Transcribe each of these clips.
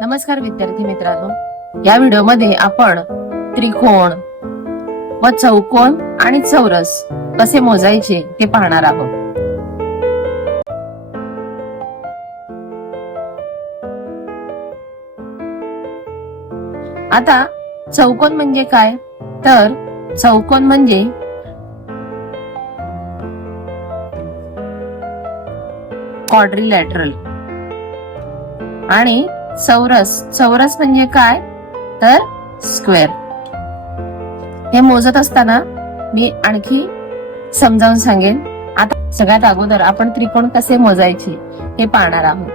नमस्कार विद्यार्थी मित्रांनो. या व्हिडिओमध्ये आपण त्रिकोण व चौकोन आणि चौरस कसे मोजायचे ते पाहणार आहोत. आता चौकोन म्हणजे काय? तर चौकोन म्हणजे क्वाड्रिलॅटरल आणि चौरस. चौरस म्हणजे काय? तर स्क्वेअर हे मोजत असताना मी आणखी समजावून सांगेन. आता सगळ्यात अगोदर आपण त्रिकोण कसे मोजायचे हे पाहणार आहोत.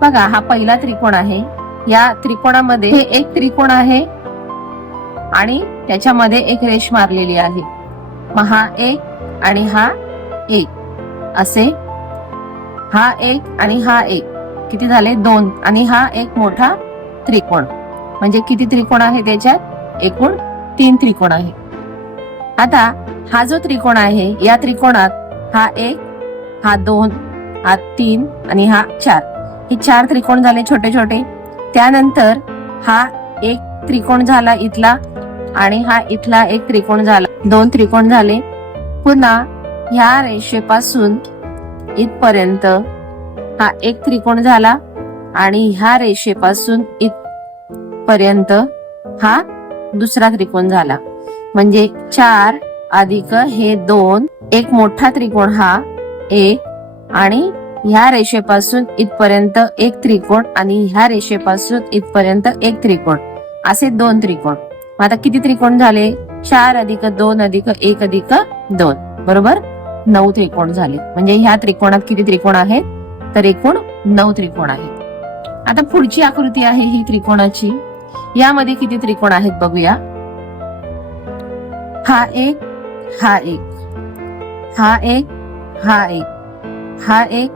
बघा हा पहिला त्रिकोण आहे. या त्रिकोणामध्ये हे एक त्रिकोण आहे आणि त्याच्यामध्ये एक रेष मारलेली आहे. मग हा एक आणि हा एक. असे? हा एक आणि हा एक. किती झाले? दोन. आणि हा एक मोठा त्रिकोण. म्हणजे किती त्रिकोण आहे त्याच्यात? एकूण तीन त्रिकोण आहे. आता हा जो त्रिकोण आहे या त्रिकोणात हा एक हा दोन हा तीन आणि हा चार. हे चार त्रिकोण झाले छोटे छोटे. त्यानंतर हा एक त्रिकोण झाला इथला आणि हा इथला एक त्रिकोण झाला. दोन त्रिकोण झाले. पुन्हा ह्या रेषेपासून इथपर्यंत हा एक त्रिकोण झाला आणि ह्या रेषेपासून इथपर्यंत हा दुसरा त्रिकोण झाला. म्हणजे चार अधिक हे दोन एक मोठा त्रिकोण हा एक आणि ह्या रेषेपासून इथपर्यंत एक त्रिकोण आणि ह्या रेषेपासून इथपर्यंत एक त्रिकोण. असे दोन त्रिकोण. आता किती त्रिकोण झाले? चार अधिक दोन अधिक एक अधिक दोन. बरोबर? नऊ त्रिकोण झाले. म्हणजे ह्या त्रिकोणात किती त्रिकोण आहेत? तर एकूण नऊ त्रिकोण आहेत. आता पुढची आकृती आहे ही त्रिकोणाची. यामध्ये किती त्रिकोण आहेत बघूया. हा एक हा एक. हा एक हा एक. हा एक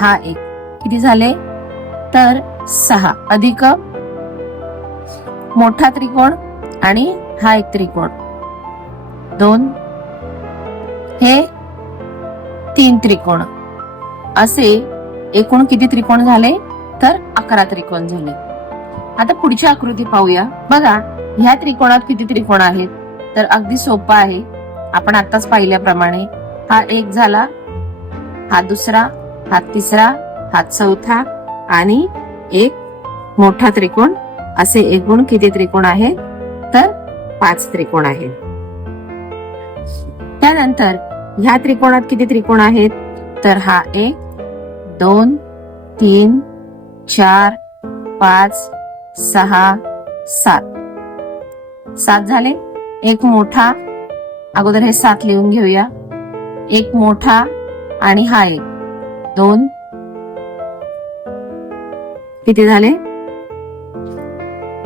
हा एक. किती झाले? तर सहा. अधिक मोठा त्रिकोण आणि हा एक त्रिकोण. दोन. हे तीन त्रिकोण. असे एकूण किती त्रिकोण झाले? तर अकरा त्रिकोण झाले. आता पुढची आकृती पाहूया. बघा ह्या त्रिकोणात किती त्रिकोण आहेत? तर अगदी सोपा आहे. आपण आताच पाहिल्याप्रमाणे हा एक झाला हा दुसरा हा तिसरा हा चौथा आणि एक मोठा त्रिकोण. असे एकूण किती त्रिकोण आहेत? तर पाच त्रिकोण आहेत. त्यानंतर ह्या त्रिकोणात किती त्रिकोण आहेत? तर हा एक दोन तीन चार पाच सहा सात. सात झाले. एक मोठा अगोदर हे सात लिहून घेऊया. एक मोठा आणि हा एक. दोन. किती झाले?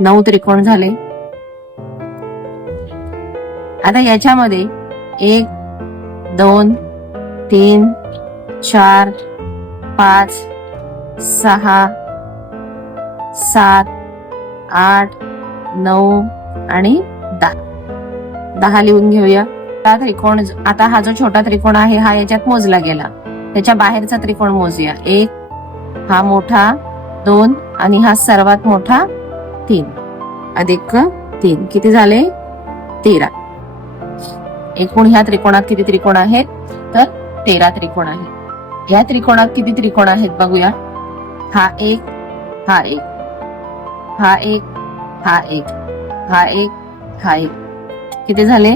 नऊ त्रिकोण झाले. आता याच्यामध्ये एक दोन तीन चार पाच सहा सात आठ नऊ आणि दहा. दहा लिहून घेऊया. हा त्रिकोण आता हा जो छोटा त्रिकोण आहे हा याच्यात मोजला गेला. त्याच्या बाहेरचा त्रिकोण मोजूया. एक हा मोठा दोन आणि हा सर्वात मोठा तीन. अधिक तीन. किती झाले? तेरा. एकूण ह्या त्रिकोणात किती त्रिकोण आहेत? तर तेरा त्रिकोण आहेत. या त्रिकोणात किती त्रिकोण आहेत बघूया. हा एक हा एक हा एक हा एक हा एक हा एक. किती झाले?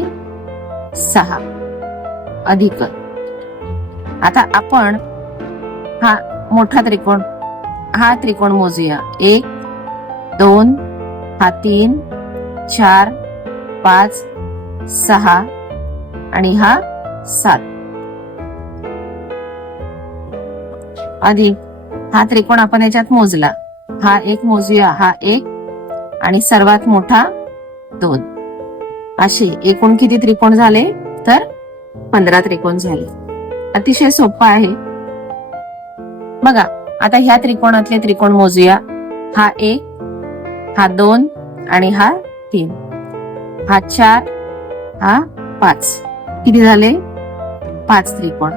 सहा. अधिक. आता आपण हा मोठा त्रिकोण हा त्रिकोण मोजूया. एक दोन हा तीन चार पाच सहा आणि हा सात. अधिक हा त्रिकोण आपण याच्यात मोजला. हा एक मोजूया. हा एक आणि सर्वात मोठा दोन. असे एकूण किती त्रिकोण झाले? तर पंधरा त्रिकोण झाले. अतिशय सोपं आहे. बघा आता ह्या त्रिकोणातले त्रिकोण मोजूया. हा एक हा दोन आणि हा तीन. हा चार हा पाच. किती झाले? पाच त्रिकोण.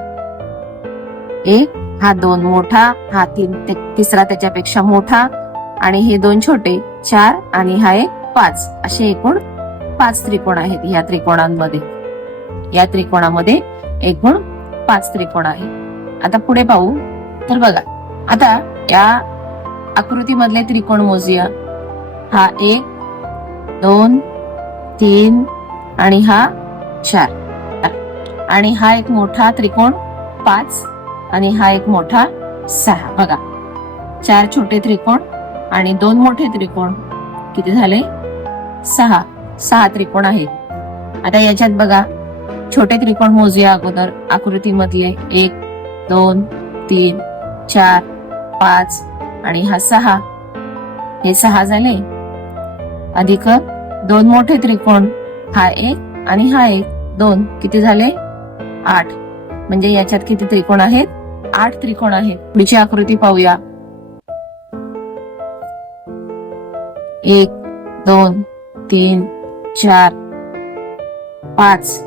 एक हा दोन मोठा हा तीन ते- तिसरा त्याच्यापेक्षा मोठा आणि हे दोन छोटे चार आणि हा एक पाच. असे एकूण पाच त्रिकोण आहेत या त्रिकोणांमध्ये. या त्रिकोणामध्ये एकूण पाच त्रिकोण आहे आता पुढे पाहू. तर बघा आता या आकृतीमधले त्रिकोण मोजूया. हा एक दोन तीन आणि हा चार. आणि हा एक मोठा त्रिकोण पाच. आणि हा एक मोठा सहा. बघा चार छोटे त्रिकोण आणि दोन मोठे त्रिकोण. किती झाले? सहा. सहा त्रिकोण आहेत आता याच्यात बघा छोटे त्रिकोण मोजूया अगोदर. आकृतीमधले एक दोन तीन चार पाच आणि हा सहा. हे सहा झाले? अधिक दोन मोठे त्रिकोण. हा एक आणि हा एक. दोन किती झाले? आठ. म्हणजे याच्यात किती त्रिकोण आहेत? आठ त्रिकोण आहेत पुढची आकृती पाहूया. एक दोन तीन चार पाच.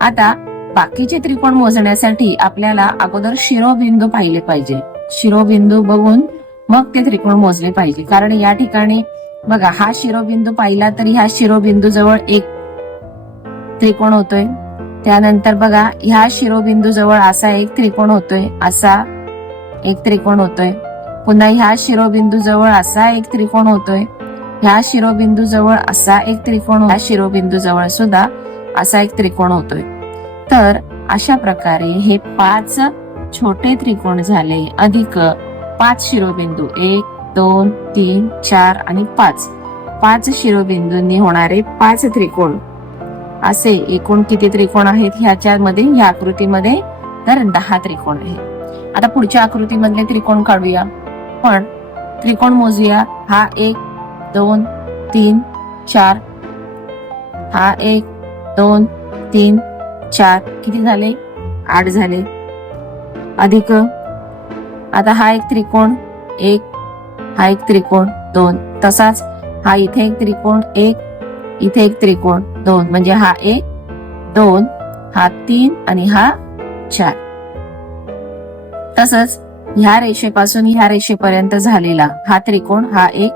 आता बाकीचे त्रिकोण मोजण्यासाठी आपल्याला अगोदर शिरोबिंदू पाहिले पाहिजे. शिरोबिंदू बघून मग ते त्रिकोण मोजले पाहिजे. कारण या ठिकाणी बघा हा शिरोबिंदू पाहिला तरी ह्या शिरोबिंदू जवळ एक त्रिकोण होतोय. त्यानंतर बघा ह्या शिरोबिंदू जवळ असा एक त्रिकोण होतोय असा एक त्रिकोण होतोय. पुन्हा ह्या शिरोबिंदू जवळ असा एक त्रिकोण होतोय. ह्या शिरोबिंदू जवळ असा एक त्रिकोण ह्या शिरोबिंदू जवळ सुद्धा असा एक त्रिकोण होतोय. तर अशा प्रकारे हे पाच छोटे त्रिकोण झाले. अधिक पाच शिरोबिंदू. एक दोन तीन चार आणि पाच. पाच शिरोबिंदूंनी होणारे पाच त्रिकोण. असे एकूण किती त्रिकोण आहेत ह्याच्यामध्ये ह्या आकृतीमध्ये? तर दहा त्रिकोण आहेत. आता पुढच्या आकृतीमधले त्रिकोण काढूया. पण त्रिकोण मोजूया. हा एक दोन तीन चार. हा एक दोन तीन चार. किती झाले? आठ झाले. अधिक. आता हा एक त्रिकोण एक. हा एक त्रिकोण दोन. तसाच हा इथे एक त्रिकोण एक. इथे एक त्रिकोण दोन. म्हणजे हा एक दोन हा तीन आणि हा चार. तसंच ह्या रेषेपासून ह्या रेषेपर्यंत झालेला हा त्रिकोण हा एक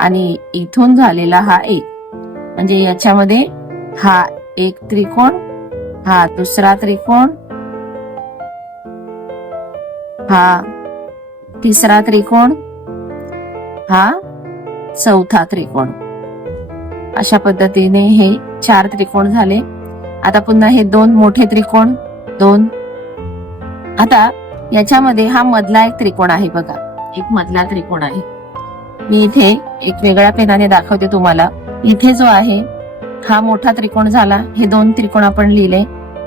आणि इथून झालेला हा एक. म्हणजे याच्यामध्ये हा एक त्रिकोण हा दुसरा त्रिकोण हा तिसरा त्रिकोण हा चौथा त्रिकोण. अशा पद्धतीने हे चार त्रिकोण झाले. आता पुन्हा हे दोन मोठे त्रिकोण दोन. आता याच्यामध्ये हा मधला एक त्रिकोण आहे बघा. एक मधला त्रिकोण आहे. मी इथे एक वेगळ्या पेनाने दाखवते तुम्हाला. इथे जो आहे हा मोठा त्रिकोण झाला. हे दोन त्रिकोण आपण लिहिले.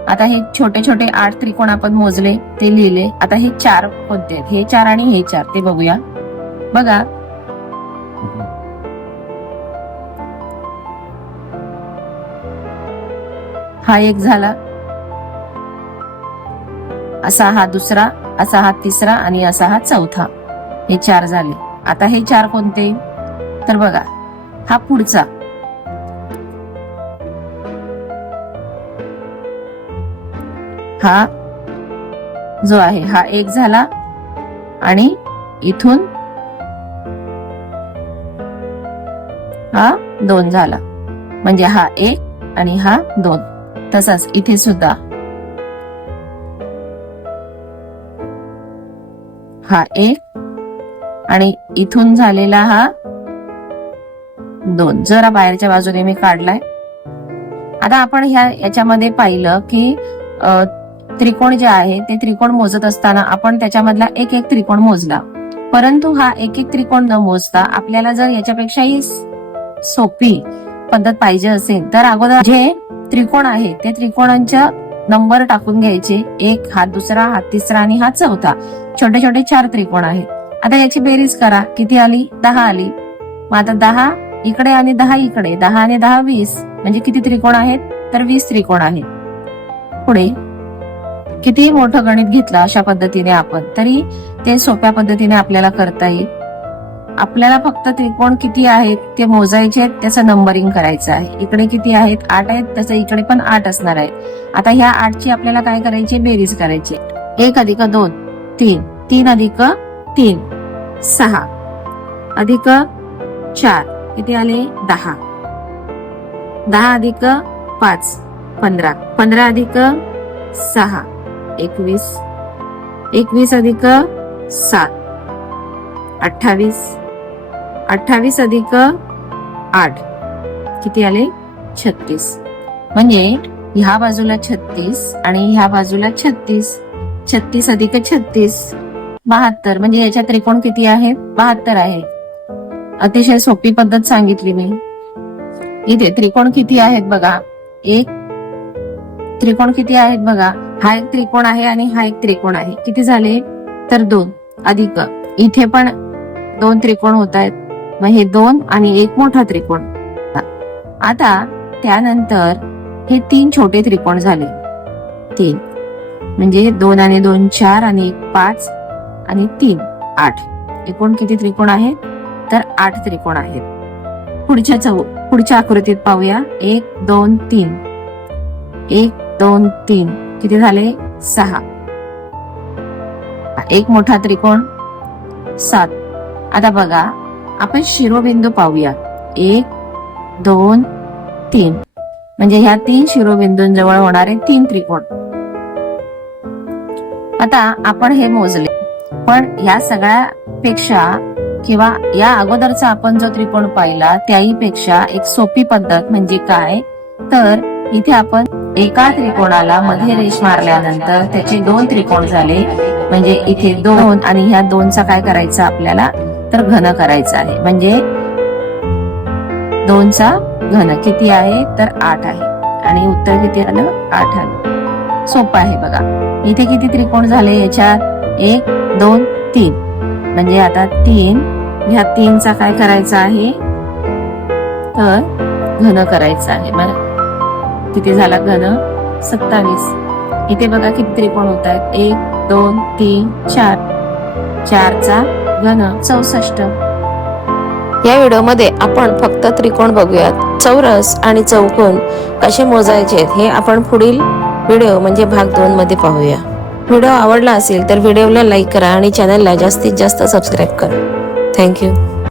आता हे छोटे छोटे आठ त्रिकोण आपण मोजले ते लिहिले. आता हे चार कोणते आहेत? हे चार आणि हे चार ते बघूया. बघा हा एक झाला. असा हा दुसरा असा हा तिसरा आणि असा हा चौथा. हे चार झाले. आता हे चार कोणते? तर बघा हा पुढचा. हा जो आहे हा एक झाला आणि इथून हा दोन झाला. म्हणजे हा एक आणि हा दोन. तसाच इथे सुद्धा. हा एक. आणि इथून झालेला हा दोन. जरा बाहेरच्या बाजूने मी काढलाय. आता आपण ह्या याच्यामध्ये पाहिलं की त्रिकोण जे आहे ते त्रिकोण मोजत असताना आपण त्याच्यामधला एक एक त्रिकोण मोजला. परंतु हा एक एक त्रिकोण न मोजता आपल्याला जर याच्यापेक्षाही सोपी पद्धत पाहिजे असेल तर अगोदर जे त्रिकोण आहे ते त्रिकोणांच्या नंबर टाकून घ्यायचे. एक हा दुसरा हा तिसरा आणि हा चौथा. छोटे छोटे चार त्रिकोण आहेत. आता याची बेरीज करा. किती आली? दहा आली. मग आता दहा इकडे आणि दहा इकडे. दहा आणि दहा वीस. म्हणजे किती त्रिकोण आहेत? तर वीस त्रिकोण आहेत. पुढे. कितीही मोठं गणित घेतलं अशा पद्धतीने आपण तरी ते सोप्या पद्धतीने आपल्याला करता येईल. आपल्याला फक्त त्रिकोण किती आहेत ते मोजायचे आहेत त्याचं नंबरिंग करायचं आहे. इकडे किती आहेत आठ आहेत तसं इकडे पण आठ असणार आहे. आता ह्या आठची आपल्याला काय करायची बेरीज करायची. एक अधिक दोन तीन. तीन अधिक तीन सहा. अधिक चार किती आले दहा. दहा अधिक पाच पंधरा. पंधरा अधिक सहा एकवीस. एकवीस अधिक सात अठ्ठावीस. अठ्ठावीस अधिक आठ. किती आले? छत्तीस. म्हणजे ह्या बाजूला छत्तीस आणि ह्या बाजूला छत्तीस. छत्तीस अधिक छत्तीस. बहात्तर. म्हणजे याच्या त्रिकोण किती आहेत बहात्तर आहे. अतिशय सोपी पद्धत सांगितली मी. इथे त्रिकोण किती आहेत बघा. एक. त्रिकोण किती आहेत बघा. हा एक त्रिकोण आहे आणि हा एक त्रिकोण आहे. किती झाले? तर दोन अधिक. इथे पण दोन त्रिकोण होत आहेत. मग हे दोन आणि एक मोठा त्रिकोण. आता त्यानंतर हे तीन छोटे त्रिकोण झाले. तीन. म्हणजे दोन आणि दोन चार आणि एक पाच आणि तीन आठ. एकूण किती त्रिकोण आहेत? तर आठ त्रिकोण आहेत. पुढच्या चौ पुढच्या आकृतीत पाहूया. एक दोन तीन. एक दोन तीन. किती झाले? सहा. एक मोठा त्रिकोण सात. आता बघा. आपण शिरोबिंदू पाहूया. एक दोन तीन. म्हणजे ह्या तीन शिरोबिंदूंजवळ होणारे तीन त्रिकोण. आता आपण हे मोजले. पण या सगळ्या पेक्षा किंवा या अगोदरचा आपण जो त्रिकोण पाहिला त्याही पेक्षा एक सोपी पद्धत म्हणजे काय? तर इथे आपण एका त्रिकोणाला मध्ये रेष मारल्यानंतर त्याचे दोन त्रिकोण झाले. म्हणजे इथे दोन आणि ह्या दोनचा काय करायचं आपल्याला? तर घन करायचं आहे. म्हणजे दोनचा घन किती आहे? तर आठ आहे. आणि उत्तर किती आलं? आठ आलं. सोपं आहे बघा. इथे किती त्रिकोण झाले याच्यात? एक दोन तीन. म्हणजे आता तीन ह्या तीनचा काय करायचा आहे? तर घन करायचा आहे. बरं. किती झाला घन? सत्तावीस. इथे बघा किती त्रिकोण होत आहेत? एक दोन तीन चार. चारचा घन चौसष्ट. या व्हिडिओमध्ये आपण फक्त त्रिकोण बघूयात. चौरस आणि चौकोन कसे मोजायचे हे आपण पुढील व्हिडिओ म्हणजे भाग दोन मध्ये पाहूया. व्हिडिओ आवडला असेल तर व्हिडिओला लाईक करा आणि चॅनलला जास्तीत जास्त सबस्क्राईब करा. थँक्यू